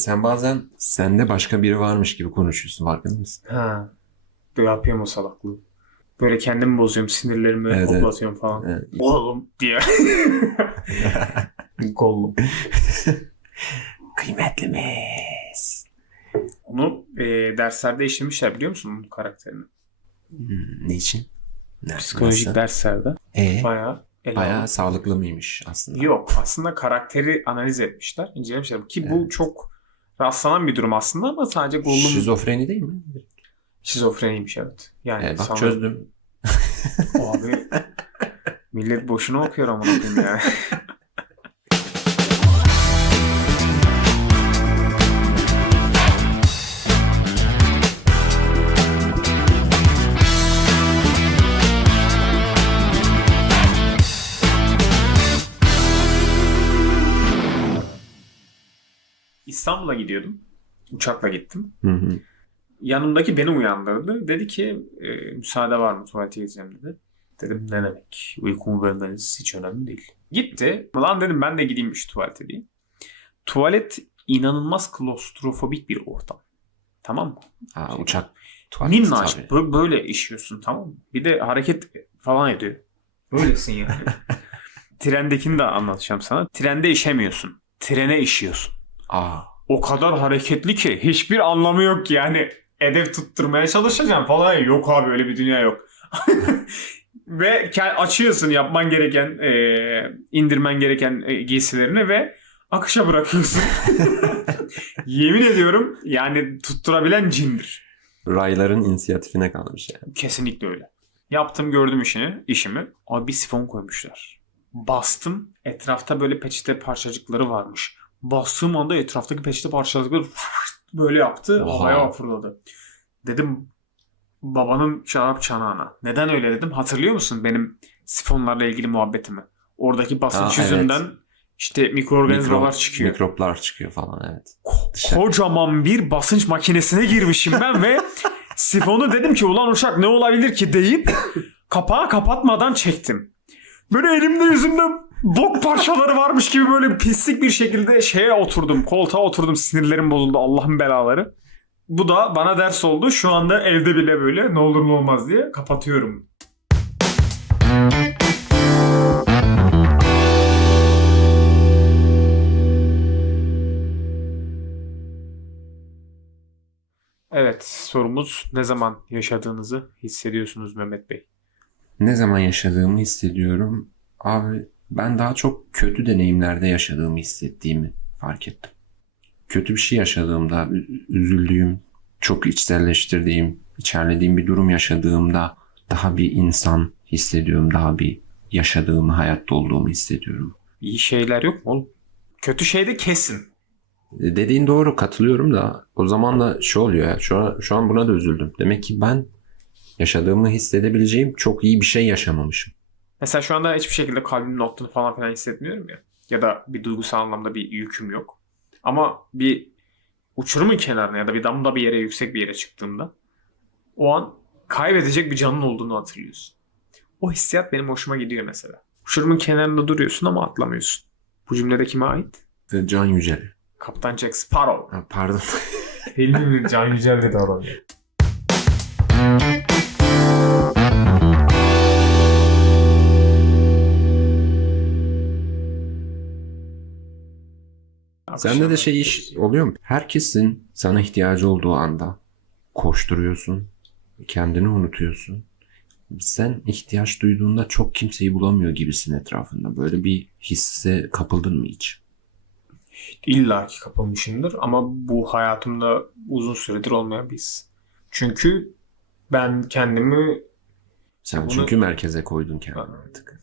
sen bazen sende başka biri varmış gibi konuşuyorsun farkında mısın? Ha. Böyle yapıyorum o salaklığı. Böyle kendimi bozuyorum, sinirlerimi Evet, evet. falan. Evet. Oğlum diye. Gollum. Kıymetlimiz. Onu e, derslerde işlemişler biliyor musun onun karakterini? Hmm, ne için? Ne, Psikolojik nasıl? derslerde. E, Bayağı ele bayağı sağlıklı mıymış aslında? Yok aslında karakteri analiz etmişler, incelemişler. Ki bu Evet. çok rastlanan bir durum aslında ama sadece Gollum Şizofreni değil mi? şizofreniymiş evet. Yani E, bak sana- çözdüm. Abi millet boşuna okuyor ama koyayım İstanbul'a gidiyordum. Uçakla gittim. Hı hı. Yanımdaki beni uyandırdı. Dedi ki e, müsaade var mı tuvalete gideceğim dedi. Dedim ne demek? Uykumu bölmeniz hiç önemli değil. Gitti. Lan dedim ben de gideyim şu tuvalete diye. Tuvalet inanılmaz klostrofobik bir ortam. Tamam mı? Ha, uçak tuvaleti Minnaç. tabii. Bö- Böyle işiyorsun tamam mı? Bir de hareket falan ediyor. Böylesin yani. Trendekini de anlatacağım sana. Trende işemiyorsun. Trene işiyorsun. Aa, o kadar hareketli ki hiçbir anlamı yok yani edep tutturmaya çalışacağım falan yok abi öyle bir dünya yok. ve açıyorsun yapman gereken e, indirmen gereken e, giysilerini ve akışa bırakıyorsun. Yemin ediyorum yani tutturabilen cindir. rayların inisiyatifine kalmış yani. Kesinlikle öyle. Yaptım gördüm işini, işimi. Abi bir sifon koymuşlar. Bastım. Etrafta böyle peçete parçacıkları varmış. Bastığım anda etraftaki peçete parçacıkları böyle yaptı. Oha. Havaya fırladı. Dedim babanın şarap çanağına. Neden öyle dedim. Hatırlıyor musun benim sifonlarla ilgili muhabbetimi? Oradaki basınç evet. yüzünden işte mikroorganizmalar Mikro- çıkıyor. Mikroplar çıkıyor falan evet. Ko- Dışarı. kocaman bir basınç makinesine girmişim ben ve sifonu dedim ki ulan uçak ne olabilir ki deyip kapağı kapatmadan çektim. Böyle elimde yüzümde bok parçaları varmış gibi böyle pislik bir şekilde şeye oturdum. Koltuğa oturdum sinirlerim bozuldu Allah'ın belaları. Bu da bana ders oldu. Şu anda evde bile böyle ne olur ne olmaz diye kapatıyorum. Evet sorumuz ne zaman yaşadığınızı hissediyorsunuz Mehmet Bey? Ne zaman yaşadığımı hissediyorum. Abi ben daha çok kötü deneyimlerde yaşadığımı hissettiğimi fark ettim. Kötü bir şey yaşadığımda, üzüldüğüm, çok içselleştirdiğim, içerlediğim bir durum yaşadığımda daha bir insan hissediyorum. Daha bir yaşadığımı, hayatta olduğumu hissediyorum. İyi şeyler yok mu oğlum? Kötü şey de kesin. E, Dediğin doğru katılıyorum da o zaman da şu oluyor ya şu an, şu an buna da üzüldüm. Demek ki ben yaşadığımı hissedebileceğim çok iyi bir şey yaşamamışım. Mesela şu anda hiçbir şekilde kalbimin noktanı falan filan hissetmiyorum ya. Ya da bir duygusal anlamda bir yüküm yok. Ama bir uçurumun kenarına ya da bir damda bir yere yüksek bir yere çıktığımda o an kaybedecek bir canın olduğunu hatırlıyorsun. O hissiyat benim hoşuma gidiyor mesela. Uçurumun kenarında duruyorsun ama atlamıyorsun. Bu cümlede kime ait? Can Yücel. Kaptan Jack Sparrow. Ha, pardon. Filmin Can Yücel dedi orada. Sende de şey iş oluyor mu? Herkesin sana ihtiyacı olduğu anda koşturuyorsun. Kendini unutuyorsun. Sen ihtiyaç duyduğunda çok kimseyi bulamıyor gibisin etrafında. Böyle bir hisse kapıldın mı hiç? İlla ki kapılmışımdır ama bu hayatımda uzun süredir olmayan bir his. Çünkü ben kendimi Sen Bunu- çünkü merkeze koydun kendini artık.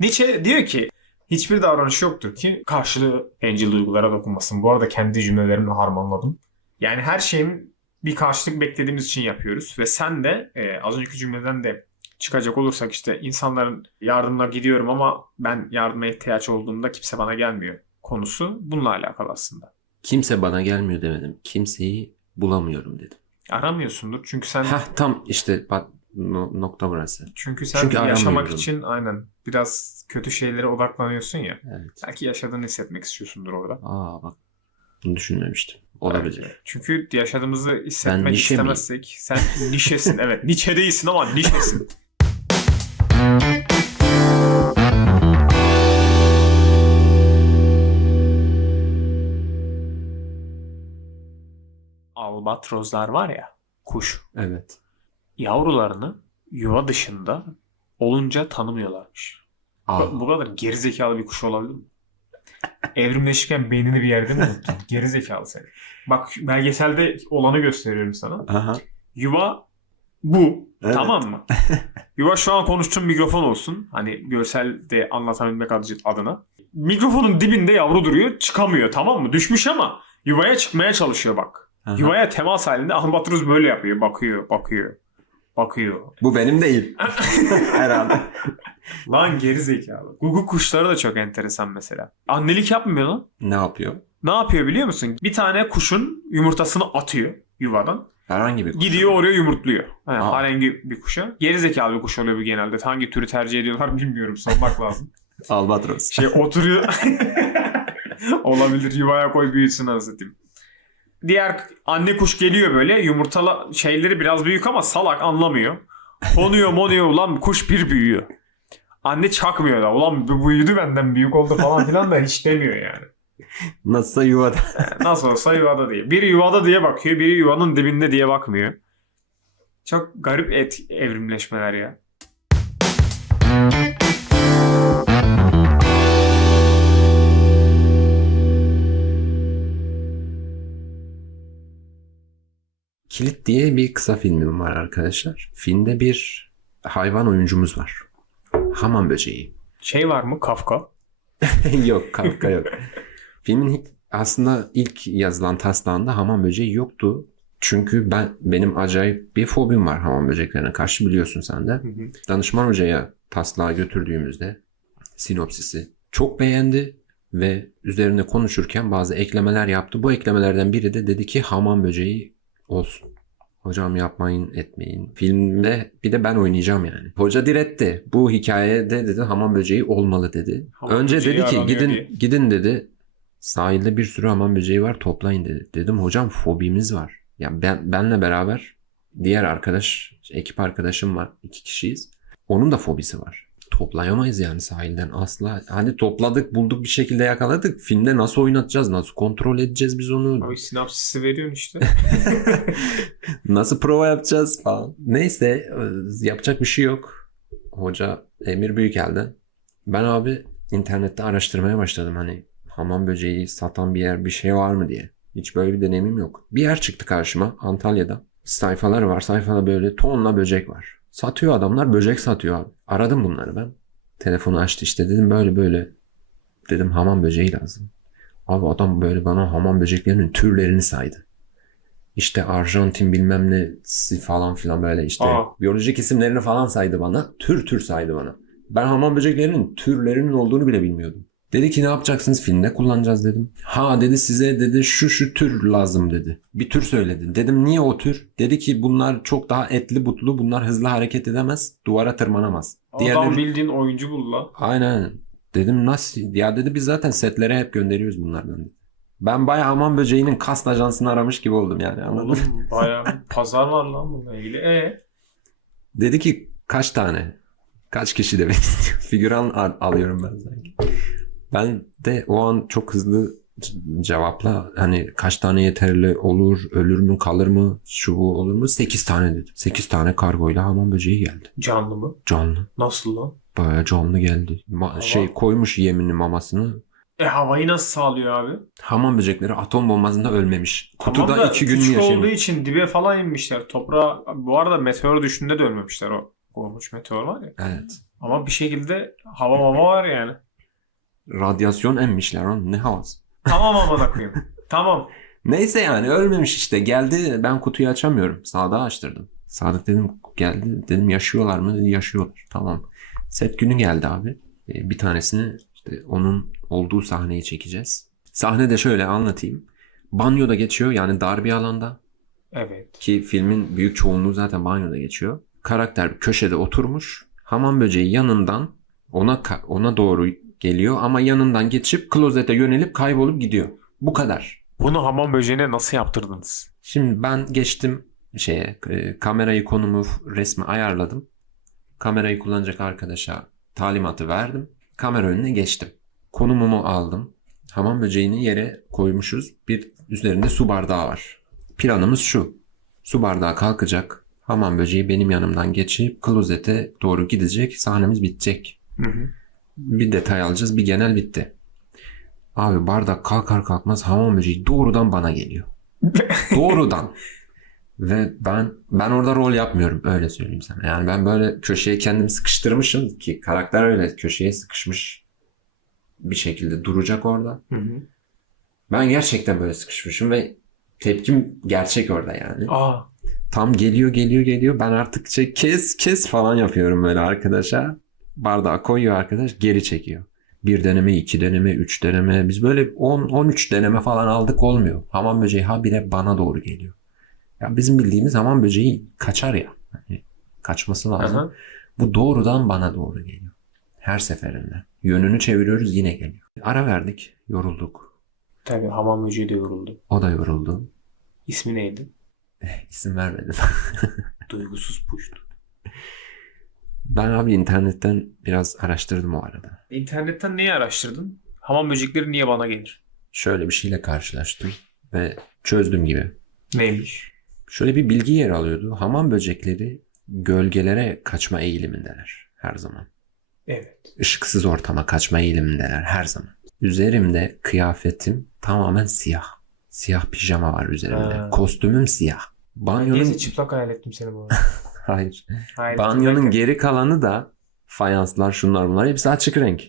Nietzsche diyor ki hiçbir davranış yoktur ki karşılığı bencil duygulara dokunmasın. Bu arada kendi cümlelerimle harmanladım. Yani her şeyin bir karşılık beklediğimiz için yapıyoruz ve sen de e, az önceki cümleden de çıkacak olursak işte insanların yardımına gidiyorum ama ben yardıma ihtiyaç olduğunda kimse bana gelmiyor konusu bununla alakalı aslında. Kimse bana gelmiyor demedim. Kimseyi bulamıyorum dedim. Aramıyorsundur çünkü sen Hah tam işte bak no- nokta burası. çünkü sen Çünkü yaşamak için aynen biraz kötü şeylere odaklanıyorsun ya. Evet. Belki yaşadığını hissetmek istiyorsundur orada. Aa bak Bunu düşünmemiştim. Olabilir. Çünkü yaşadığımızı hissetmek Ben nişe miyim? istemezsek. Sen nişesin evet. Niçe değilsin ama nişesin. Albatroslar var ya kuş. Evet. Yavrularını yuva dışında olunca tanımıyorlarmış. Aa, Bu, bu kadar gerizekalı bir kuş olabilir mi? Evrimleşirken beynini bir yerde mi unuttun? Gerizekalı sen. Bak belgeselde olanı gösteriyorum sana. Aha. Yuva bu. Evet. Tamam mı? Yuva şu an konuştuğum mikrofon olsun. Hani görselde anlatabilmek adına. Mikrofonun dibinde yavru duruyor. Çıkamıyor tamam mı? Düşmüş ama yuvaya çıkmaya çalışıyor bak. Aha. Yuvaya temas halinde Albatros böyle yapıyor. Bakıyor, bakıyor. Bakıyor. Bu benim değil. Herhalde. Lan geri zekalı. Guguk kuşları da çok enteresan mesela. Annelik yapmıyor lan. Ne yapıyor? Ne yapıyor biliyor musun? Bir tane kuşun yumurtasını atıyor yuvadan. Herhangi bir kuş. Gidiyor oraya yumurtluyor. Yani Aa. herhangi bir kuşa. Geri zekalı bir kuş oluyor bu genelde. Hangi türü tercih ediyorlar bilmiyorum. Sormak lazım. Albatros. Şey oturuyor. Olabilir yuvaya koy büyütsün anasını Diğer anne kuş geliyor böyle yumurtalı şeyleri biraz büyük ama salak anlamıyor. Konuyor monuyor ulan kuş bir büyüyor. Anne çakmıyor da ulan bu büyüdü benden büyük oldu falan filan da hiç demiyor yani. Nasılsa yuvada. Nasıl olsa yuvada diye. Biri yuvada diye bakıyor biri yuvanın dibinde diye bakmıyor. Çok garip et evrimleşmeler ya. Kilit diye bir kısa filmim var arkadaşlar. Filmde bir hayvan oyuncumuz var. Hamam böceği. Şey var mı Kafka? yok Kafka yok. Filmin aslında ilk yazılan taslağında hamam böceği yoktu. Çünkü ben benim acayip bir fobim var hamam böceklerine karşı biliyorsun sen de. Danışman hocaya taslağı götürdüğümüzde sinopsisi çok beğendi ve üzerine konuşurken bazı eklemeler yaptı. Bu eklemelerden biri de dedi ki hamam böceği olsun. Hocam yapmayın etmeyin. Filmde bir de ben oynayacağım yani. Hoca diretti. Bu hikayede dedi hamam böceği olmalı dedi. Hamam Önce dedi ki gidin diye. gidin dedi. Sahilde bir sürü hamam böceği var toplayın dedi. Dedim hocam fobimiz var. Ya ben benle beraber diğer arkadaş, ekip arkadaşım var. iki kişiyiz. Onun da fobisi var. Toplayamayız yani sahilden asla. Hani topladık bulduk bir şekilde yakaladık. Filmde nasıl oynatacağız? Nasıl kontrol edeceğiz biz onu? Abi sinapsisi veriyorsun işte. Nasıl prova yapacağız falan. Neyse e, yapacak bir şey yok. Hoca Emir Büyükel'den. Ben abi internette araştırmaya başladım hani hamam böceği satan bir yer bir şey var mı diye. Hiç böyle bir deneyimim yok. Bir yer çıktı karşıma Antalya'da. Sayfalar var. Sayfada böyle tonla böcek var. Satıyor adamlar böcek satıyor abi. Aradım bunları ben. Telefonu açtı işte dedim böyle böyle. Dedim hamam böceği lazım. Abi adam böyle bana hamam böceklerinin türlerini saydı. İşte Arjantin bilmem ne falan filan böyle işte Aa. biyolojik isimlerini falan saydı bana. Tür tür saydı bana. Ben hamam böceklerinin türlerinin olduğunu bile bilmiyordum. Dedi ki ne yapacaksınız filmde kullanacağız dedim. Ha dedi size dedi şu şu tür lazım dedi. Bir tür söyledi. Dedim niye o tür? Dedi ki bunlar çok daha etli butlu bunlar hızlı hareket edemez duvara tırmanamaz. Adam Diğerleri... bildiğin oyuncu bul la. Aynen. Dedim nasıl? Ya dedi biz zaten setlere hep gönderiyoruz bunlardan. dedi. Ben bayağı hamam böceğinin kast ajansını aramış gibi oldum yani. anladın? Oğlum bayağı pazar var lan bununla ilgili. E Dedi ki kaç tane? Kaç kişi demek istiyor? Figüran al- alıyorum ben sanki. Ben de o an çok hızlı cevapla hani kaç tane yeterli olur, ölür mü, kalır mı, şu bu olur mu? 8 tane dedim. 8 tane kargoyla hamam böceği geldi. canlı mı? Canlı. Nasıl lan? Bayağı canlı geldi. Ma- şey koymuş yemini mamasını. E havayı nasıl sağlıyor abi? Hamam böcekleri atom bombasında ölmemiş. Kutuda Tamam da 2 gün küçük olduğu yaşamış? için dibe falan inmişler. Toprağa bu arada meteor düştüğünde de ölmemişler o. Korkunç meteor var ya. Evet. Ama bir şekilde hava mama var yani. Radyasyon emmişler oğlum ne havası. Tamam amına koyayım. Tamam. Neyse yani ölmemiş işte geldi ben kutuyu açamıyorum. Sadık'a açtırdım. Sadık dedim geldi dedim yaşıyorlar mı dedi yaşıyorlar. Tamam. Set günü geldi abi. Ee, Bir tanesini işte onun olduğu sahneyi çekeceğiz. Sahne de şöyle anlatayım. Banyoda geçiyor yani dar bir alanda Evet. ki filmin büyük çoğunluğu zaten banyoda geçiyor. Karakter köşede oturmuş. Hamam böceği yanından ona ona doğru geliyor ama yanından geçip klozete yönelip kaybolup gidiyor. Bu kadar. Bunu hamam böceğine nasıl yaptırdınız? Şimdi ben geçtim şeye e, kamerayı konumu resmi ayarladım. Kamerayı kullanacak arkadaşa talimatı verdim. Kamera önüne geçtim. Konumumu aldım. Hamam böceğini yere koymuşuz. Bir üzerinde su bardağı var. Planımız şu. Su bardağı kalkacak. Hamam böceği benim yanımdan geçip klozete doğru gidecek. Sahnemiz bitecek. Hı hı. Bir detay alacağız. Bir genel bitti. Abi bardak kalkar kalkmaz hamam böceği doğrudan bana geliyor. Doğrudan. Ve ben ben orada rol yapmıyorum öyle söyleyeyim sana. Yani ben böyle köşeye kendimi sıkıştırmışım ki karakter öyle köşeye sıkışmış bir şekilde duracak orada. Hı hı. Ben gerçekten böyle sıkışmışım ve tepkim gerçek orada yani. Aa. Tam geliyor geliyor geliyor ben artık şey kes kes falan yapıyorum böyle arkadaşa. Bardağı koyuyor arkadaş geri çekiyor. Bir deneme, iki deneme, üç deneme. Biz böyle 10-13 deneme falan aldık olmuyor. Hamam böceği habire bana doğru geliyor. Ya bizim bildiğimiz hamam böceği kaçar ya. Hani kaçması lazım. Aha. Bu doğrudan bana doğru geliyor. Her seferinde. Yönünü çeviriyoruz yine geliyor. Ara verdik. Yorulduk. Tabii hamam böceği de yoruldu. O da yoruldu. İsmi neydi? İsim vermedim. Duygusuz puştu. Ben abi internetten biraz araştırdım o arada. İnternetten neyi araştırdın? Hamam böcekleri niye bana gelir? Şöyle bir şeyle karşılaştım ve çözdüm gibi. Neymiş? Şöyle bir bilgi yer alıyordu. Hamam böcekleri gölgelere kaçma eğilimindeler her zaman. Evet. Işıksız ortama kaçma eğilimindeler her zaman. Üzerimde kıyafetim tamamen siyah. Siyah pijama var üzerimde. Ha. Kostümüm siyah. Banyonun Neyse çıplak hayal ettim seni bu arada. hayır. Hayal Banyonun geri kalanı da fayanslar şunlar bunlar hepsi açık renk.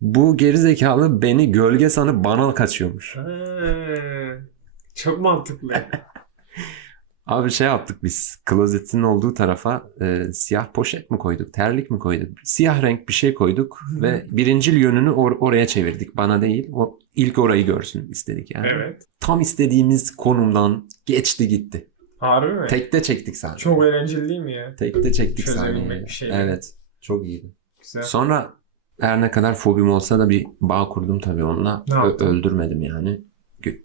Bu gerizekalı beni gölge sanıp bana kaçıyormuş. Ha, Çok mantıklı. Abi şey yaptık biz. Klozetin olduğu tarafa e, siyah poşet mi koyduk? Terlik mi koyduk? Siyah renk bir şey koyduk Hı. ve birincil yönünü or- oraya çevirdik. Bana değil. O ilk orayı görsün istedik yani. evet. Tam istediğimiz konumdan geçti gitti. Harbi mi? Tekte çektik sahneyi. Çok eğlenceli değil mi ya? Tekte çektik sahneyi. bir şey. Evet. Çok iyiydi. Güzel. Sonra her ne kadar fobim olsa da bir bağ kurdum tabii onunla. Ne Ö- öldürmedim yani.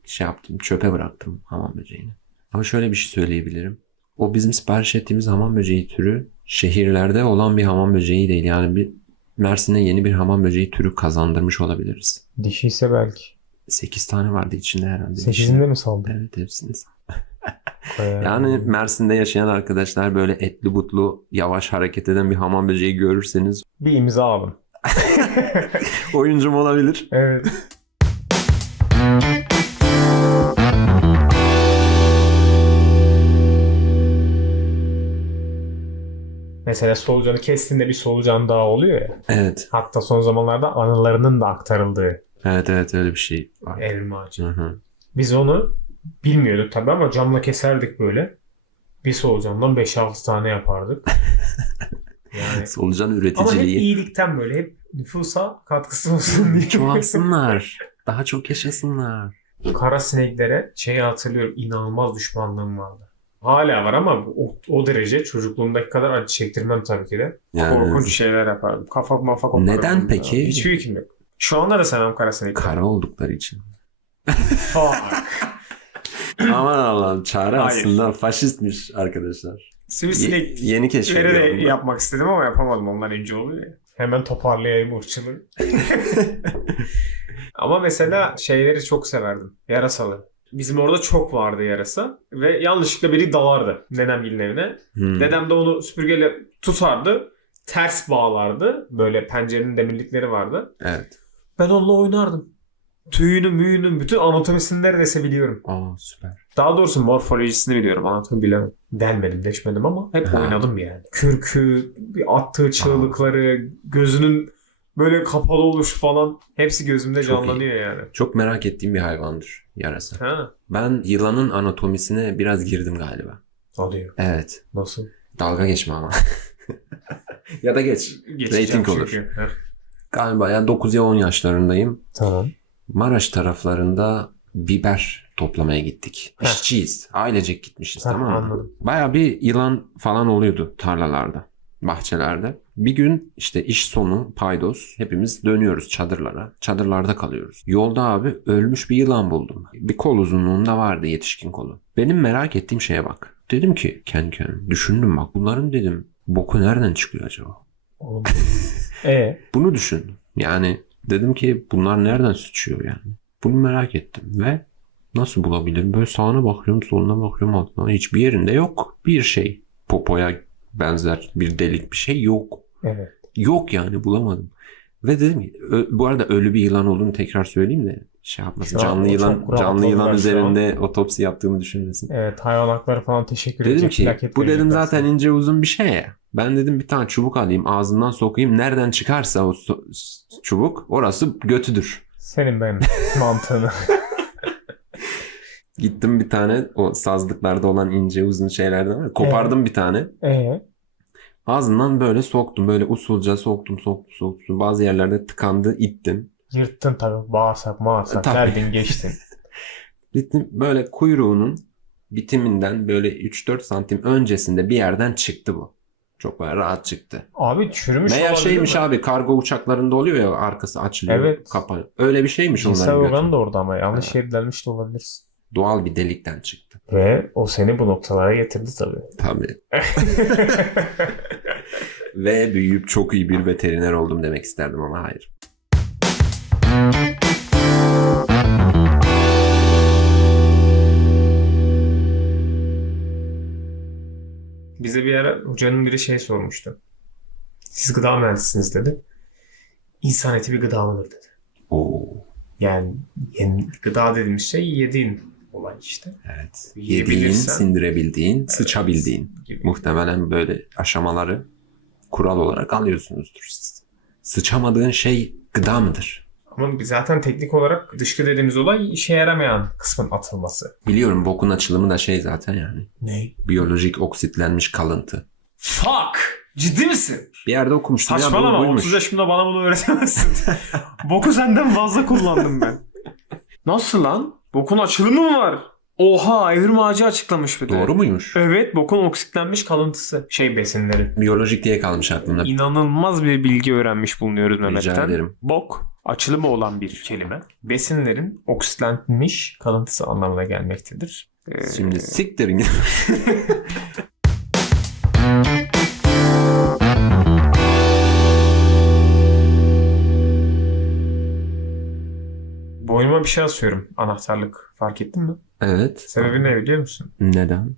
Şey yaptım, çöpe bıraktım hamam böceğini. Ama şöyle bir şey söyleyebilirim. O bizim sipariş ettiğimiz hamam böceği türü şehirlerde olan bir hamam böceği değil. Yani bir Mersin'e yeni bir hamam böceği türü kazandırmış olabiliriz. Dişiyse belki. 8 tane vardı içinde herhalde. Sekizinde mi saldı? Evet hepsini. Ee, Yani Mersin'de yaşayan arkadaşlar böyle etli butlu yavaş hareket eden bir hamam böceği görürseniz bir imza alın. oyuncum olabilir. Evet. Mesela solucanı kestiğinde bir solucan daha oluyor ya. Evet. Hatta son zamanlarda anılarının da aktarıldığı Evet evet öyle bir şey var. elma ağacı. Hı hı. Biz onu bilmiyorduk tabii ama camla keserdik böyle. Bir solucandan 5-6 tane yapardık. Yani Solucan ama hep üreticiliği. iyilikten böyle hep nüfusa katkısı olsun diye. Çoğalsınlar. Daha çok yaşasınlar. Kara sineklere şeyi hatırlıyorum inanılmaz düşmanlığım vardı. Hala var ama o, o derece çocukluğumdaki kadar acı çektirmem tabii ki de. Yani Korkunç şeyler yapardım. Kafa mafa kopardım. Neden ya. peki? Hiçbir fikrim yok. Şu anda da sevmem kara sinekleri. kara oldukları için. Fuck. Aman Allah'ım çare Hayır. aslında faşistmiş arkadaşlar. Ye- Sivrisinek yeni de keşfediyorum. ben. yapmak istedim ama yapamadım. Onlar ince oluyor ya. Hemen toparlayayım ırkçılığı. Ama mesela şeyleri çok severdim. Yarasalı. Bizim orada çok vardı yarasa. Ve yanlışlıkla biri dalardı nenemgilin evine. Hmm. Dedem de onu süpürgeyle tutardı. Ters bağlardı. Böyle pencerenin demirlikleri vardı. Evet. Ben onunla oynardım. Tüyünü, müyünü, bütün anatomisini neredeyse biliyorum. Aa süper. Daha doğrusu morfolojisini biliyorum. Anatomi bilemem. Denmedim, deşmedim ama hep Ha. oynadım yani. Kürkü, bir attığı çığlıkları, gözünün böyle kapalı oluşu falan hepsi gözümde Çok canlanıyor yani. Çok merak ettiğim bir hayvandır yarasa. Ha, Ben yılanın anatomisine biraz girdim galiba. oluyor. Evet. Nasıl? Dalga geçme ama. ya da geç. Geçeceğim Rating olur. çünkü. Heh. Galiba ya 9 ya 10 yaşlarındayım. Tamam. Maraş taraflarında biber toplamaya gittik. Heh. İşçiyiz. Ailecek gitmişiz Heh, tamam mı? anladım. Baya bir yılan falan oluyordu tarlalarda. bahçelerde. Bir gün işte iş sonu paydos hepimiz dönüyoruz çadırlara. Çadırlarda kalıyoruz. Yolda abi ölmüş bir yılan buldum. Bir kol uzunluğunda vardı yetişkin kolu. Benim merak ettiğim şeye bak. Dedim ki kendi kendime düşündüm bak bunların dedim boku nereden çıkıyor acaba? Oğlum. e Bunu düşündüm. Yani dedim ki bunlar nereden sıçıyor yani? Bunu merak ettim ve nasıl bulabilirim? Böyle sağına bakıyorum, soluna bakıyorum, altına. Hiçbir yerinde yok bir şey. Popoya benzer bir delik bir şey yok. evet. Yok yani bulamadım. Ve dedim ki bu arada ölü bir yılan olduğunu tekrar söyleyeyim de şey yapmasın. Şu an Canlı yılan canlı yılan üzerinde otopsi yaptığımı düşünmesin. Evet hayvan hakları falan teşekkür Dedim edecek ki plaket bu dedim zaten ince uzun bir şey ya. Ben dedim bir tane çubuk alayım ağzından sokayım. Nereden çıkarsa o çubuk orası götüdür. Senin benim mantığını. Gittim bir tane o sazlıklarda olan ince uzun şeylerden var. Kopardım bir tane. E Ağzından böyle soktum. Böyle usulca soktum soktum soktum. Bazı yerlerde tıkandı ittim. Yırttın tabii bağırsak mağırsak Tabii. geldin geçtin. Gittim böyle kuyruğunun bitiminden böyle 3-4 santim öncesinde bir yerden çıktı bu. Çok böyle rahat çıktı. Abi çürümüş olabilir şeymiş mi? abi kargo uçaklarında oluyor ya arkası açılıyor Evet. kapanıyor. Öyle bir şeymiş Cinsel onların götü. da orada ama yanlış Ha. evlenmiş de olabilirsin. Doğal bir delikten çıktı. Ve o seni bu noktalara getirdi tabii. Tabii. Ve büyüyüp çok iyi bir veteriner oldum demek isterdim ama hayır. Bize bir ara hocanın biri şey sormuştu. Siz gıda mühendisiniz dedi. İnsan eti bir gıda mıdır dedi. Oo, Yani yeni, gıda dediğimiz şey yediğin olay işte. evet. Yediğin, sindirebildiğin, sıçabildiğin. Gibi. Muhtemelen böyle aşamaları kural olarak alıyorsunuzdur siz. Sıçamadığın şey gıda mıdır? Ama zaten teknik olarak dışkı dediğimiz olay işe yaramayan kısmın atılması. Biliyorum bokun açılımı da şey zaten yani. Ne? Biyolojik oksitlenmiş kalıntı. Fuck! Ciddi misin? Bir yerde okumuştum ya Saçmalama buymuş. 30 yaşımda bana bunu öğretemezsin. Boku senden fazla kullandım ben. Nasıl lan? Bokun açılımı mı var? Oha evrim ağacı açıklamış bir de. Doğru muymuş? Evet bokun oksitlenmiş kalıntısı. Şey besinleri. Biyolojik diye kalmış aklımda. İnanılmaz bir bilgi öğrenmiş bulunuyoruz Rica Mehmet'ten. ederim. Bok açılımı olan bir kelime. Besinlerin oksitlenmiş kalıntısı anlamına gelmektedir. Ee, Şimdi siktirin Boynuma bir şey asıyorum. Anahtarlık. Fark ettin mi? evet. Sebebi ne biliyor musun? Neden?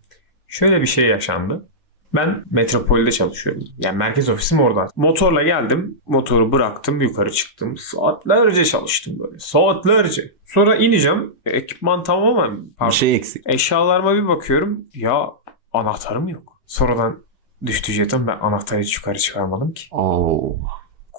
Şöyle bir şey yaşandı. Ben metropolde çalışıyorum. Yani merkez ofisim orada. Motorla geldim. Motoru bıraktım. Yukarı çıktım. Saatlerce çalıştım böyle. Saatlerce. Sonra ineceğim. Ekipman tamam ama Bir şey eksik. Eşyalarıma bir bakıyorum. Ya anahtarım yok. Sonradan düştü jeton. Ben anahtarı hiç yukarı çıkarmadım ki. Oo.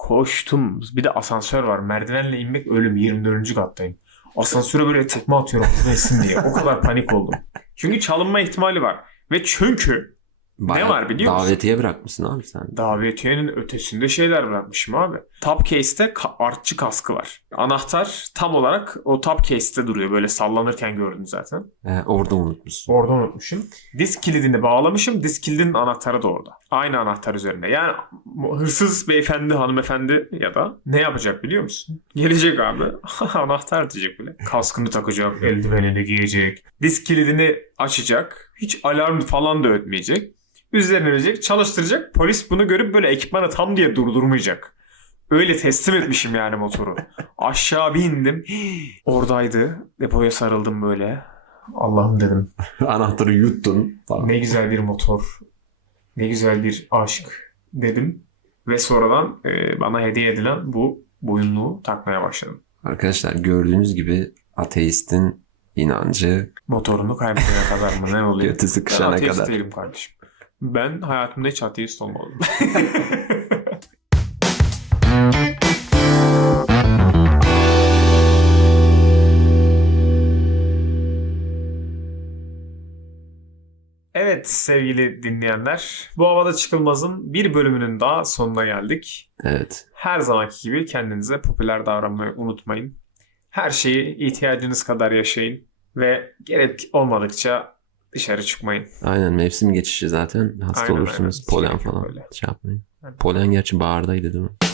Koştum. Bir de asansör var. Merdivenle inmek ölüm. 24. kattayım. Asansöre böyle tekme atıyorum hızlı diye. O kadar panik oldum. Çünkü çalınma ihtimali var. Ve çünkü Bayağı var biliyor musun? Davetiye bırakmışsın abi sen. davetiyenin ötesinde şeyler bırakmışım abi. Top case'te ka- artçı kaskı var. Anahtar tam olarak o top case'te duruyor. Böyle sallanırken gördün zaten. He, orada unutmuşsun. Orada unutmuşum. Disk kilidini bağlamışım. Disk kilidinin anahtarı da orada. Aynı anahtar üzerinde. Yani hırsız beyefendi, hanımefendi ya da ne yapacak biliyor musun? Gelecek abi. anahtar diyecek böyle. Kaskını takacak, eldivenini giyecek. Disk kilidini açacak. Hiç alarm falan da ötmeyecek. Üzerine verecek, çalıştıracak. Polis bunu görüp böyle ekipmanı tam diye durdurmayacak. Öyle teslim etmişim yani motoru. Aşağı bir indim. Oradaydı. Depoya sarıldım böyle. Allah'ım dedim. Anahtarı yuttun falan. Ne güzel bir motor. Ne güzel bir aşk dedim. Ve sonradan e, bana hediye edilen bu boyunluğu takmaya başladım. Arkadaşlar gördüğünüz gibi ateistin inancı Motorunu kaybedene kadar mı ne oluyor? götü Ben sıkışana ateist kadar. değilim kardeşim. Ben hayatımda hiç ateist olmadım. Evet sevgili dinleyenler, bu havada çıkılmazın bir bölümünün daha sonuna geldik. Evet. Her zamanki gibi kendinize popüler davranmayı unutmayın. Her şeyi ihtiyacınız kadar yaşayın ve gerek olmadıkça Dışarı çıkmayın. Aynen mevsim geçişi zaten. Hasta Aynen, olursunuz. aynen. Polen falan. öyle. Şey yapmayın. Aynen. Polen gerçi bahardaydı değil mi?